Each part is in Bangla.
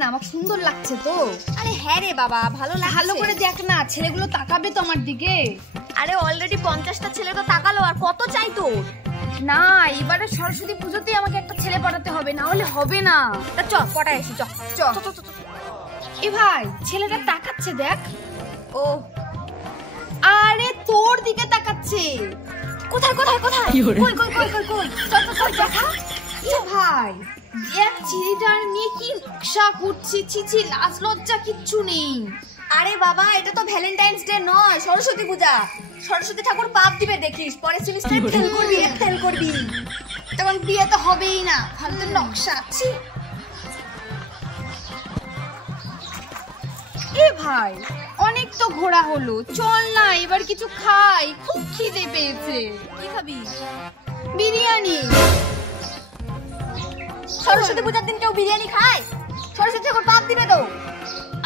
না, আমার সুন্দর লাগছে তো। আরে হ্যাঁ রে বাবা, ভালো লাগছে। ভালো করে দেখ না, ছেলেগুলো তাকাবে তো আমার দিকে। আরে অলরেডি 50টা ছেলে তো তাকালো, আর কত চাই তোর? না, এবারে সরস্বতী পুজোতেই আমাকে একটা ছেলে পাঠাতে হবে, না হলে হবে না। তা চ পটায় এসি, চ চ। এ ভাই, ছেলেটা তাকাচ্ছে দেখ। ও আরে তোর দিকে তাকাচ্ছে। কোথায় কোথায় কোথায়? কই কই কই কই কই? চল চল দেখা। এ ভাই, দেখ ছেলেটার নিয়ে কি নকশা করছে। ছিছি, লাজ লজ্জা কিচ্ছু নেই। আরে বাবা, এটা তো ভ্যালেন্টাইন্স ডে নয়, সরস্বতী পূজা। সরস্বতী ঠাকুর পাপ দিবে দেখিস, পরে সেমিস্টারে ফেল করবি, ফেল করবি। তখন বিয়ে তো হবেই না, ফালতু নকশা। ছি। এ ভাই, অনেক তো ঘোরা হলো, চল না এবার কিছু খাই, খুব খিদে পেয়েছে। কি খাবি? বিরিয়ানি। সরস্বতী পূজার দিন কেউ বিরিয়ানি খায়? সরস্বতী ঠাকুর পাপ দিবে তো।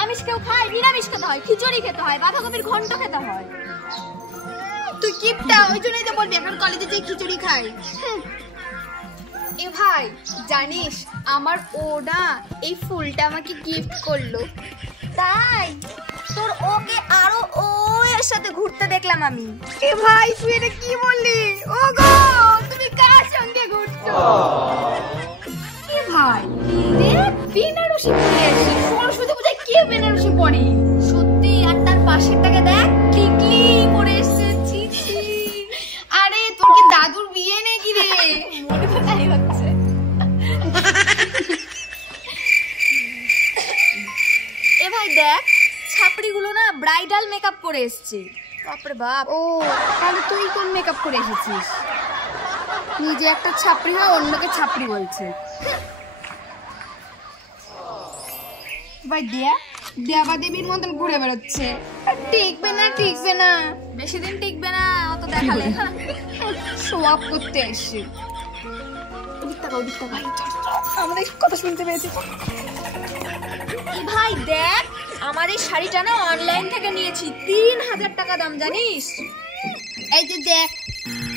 আমিষ কেউ খায়? নিরামিষ খেতে হয়, খিচুড়ি খেতে হয়, বাঁধাকপির ঘন্ট খেতে হয়। তুই কিপটা, ওই জন্যই তো বলবি এখন কলেজে যে খিচুড়ি খাই। এ ভাই, জানিস আমার ওরা এই ফুলটা আমাকে গিফট করলো। তাই? তোর ওকে আরো ও এর সাথে ঘুরতে দেখলাম আমি। এ ভাই, তুই এটা কি বললি? ও গো, তুমি কার সঙ্গে ঘুরছো? এ ভাই, দেখ বেনারসি পরে আসে। সরস্বতী পূজায় কে বেনারসি পরে? সত্যি, আর তার পাশেরটাকে দেখ, টিকলি পরে এসেছি। আরে তোর কি দাদুর বিয়ে নাকি রে? মনে তো তাই হচ্ছে। এ ভাই দেখ, ছাপড়িগুলো না ব্রাইডাল মেকআপ করে এসেছে। বাপরে বাপ। ও, তাহলে তুই কোন মেকআপ করে এসেছিস? নিজে একটা ছাপড়ি হয়, অন্যকে ছাপড়ি বলছে। ভাই দেখ, দেবা দেবীর মতন ঘুরে বেড়াচ্ছে। টিকবে না, টিকবে না, বেশি দিন টিকবে না অত দেখালে। শো আপ করতে আসছে। আমাদের কথা শুনতে পেয়েছি। ভাই দেখ, আমার এই শাড়িটা না অনলাইন থেকে নিয়েছি, 3000 টাকা দাম, জানিস? এই যে দেখ,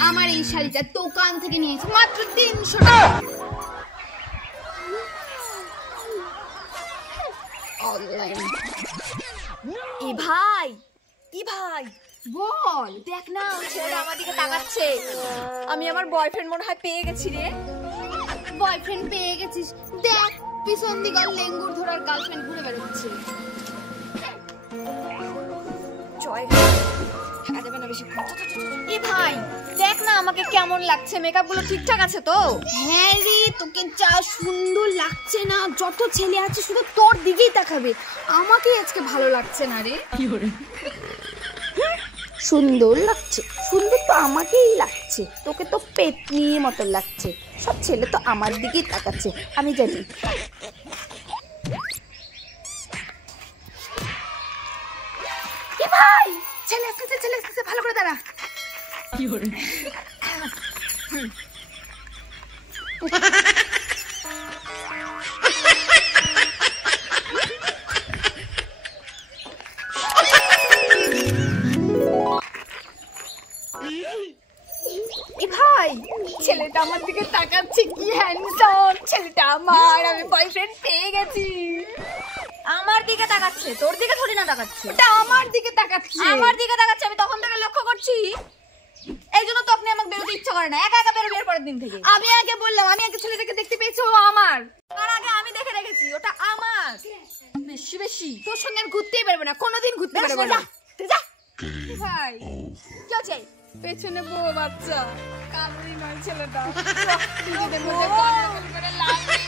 আমার এই শাড়িটা দোকান থেকে নিয়েছি মাত্র 300 টাকা। অনলাইন। এ ভাই, কি ভাই বল। দেখ না, ওই ছেলেটা আমার দিকে তাকাচ্ছে। আমি আমার বয়ফ্রেন্ড মনে হয় পেয়ে গেছি রে। বয়ফ্রেন্ড পেয়ে গেছিস? দেখ, পিছন দিকে লেঙ্গুর ধরার গার্লফ্রেন্ড ঘুরে বেড়াচ্ছে। জয় থাকা যাবে না বেশি। এ ভাই দেখ না, আমাকে কেমন লাগছে, মেকআপ গুলো ঠিকঠাক আছে তো? হ্যাঁ রে, তোকে যা সুন্দর লাগছে না, যত ছেলে আছে শুধু তোর দিকেই তাকাবে। আমাকে আজকে ভালো লাগছে না রে। সুন্দর লাগছে, সুন্দর তো আমাকেই লাগছে, তোকে তো পেতনির মতো লাগছে। সব ছেলে তো আমার দিকেই তাকাচ্ছে, আমি জানি। এ ভাই, ছেলে আসতেছে, ছেলে আসতেছে, ভালো করে দাঁড়া। এ ভাই, ছেলেটা আমার দিকে তাকাচ্ছে, কি হ্যান্ডসাম ছেলেটা আমার। আমি বয়ফ্রেন্ড পেয়ে গেছি। আমার দিকে তাকাচ্ছে, তোর দিকে থোড়ি না তাকাচ্ছে। এটা আমার দিকে তাকাচ্ছে। আমার দিকে তাকাচ্ছে, আমি তখন থেকে লক্ষ্য করছি। এই জন্য তো আপনি আমাকে বেরোতে ইচ্ছা করে না, একা একা বেরোবে এর পরের দিন থেকে। আমি আগে বললাম, আমি আগে ছেলেটাকে দেখতে পেয়েছি, ও আমার। তার আগে আমি দেখে রেখেছি, ওটা আমার। বেশি বেশি তোর সঙ্গে আর ঘুরতেই পারবে না, কোনোদিন ঘুরতে পারবে না। যা। ভাই, কি আছে? পেছনে বউ বাচ্চা, কামড়ি নয় ছেলেটা। নিজেদের মধ্যে গন্ডগোল করে লাভ নেই।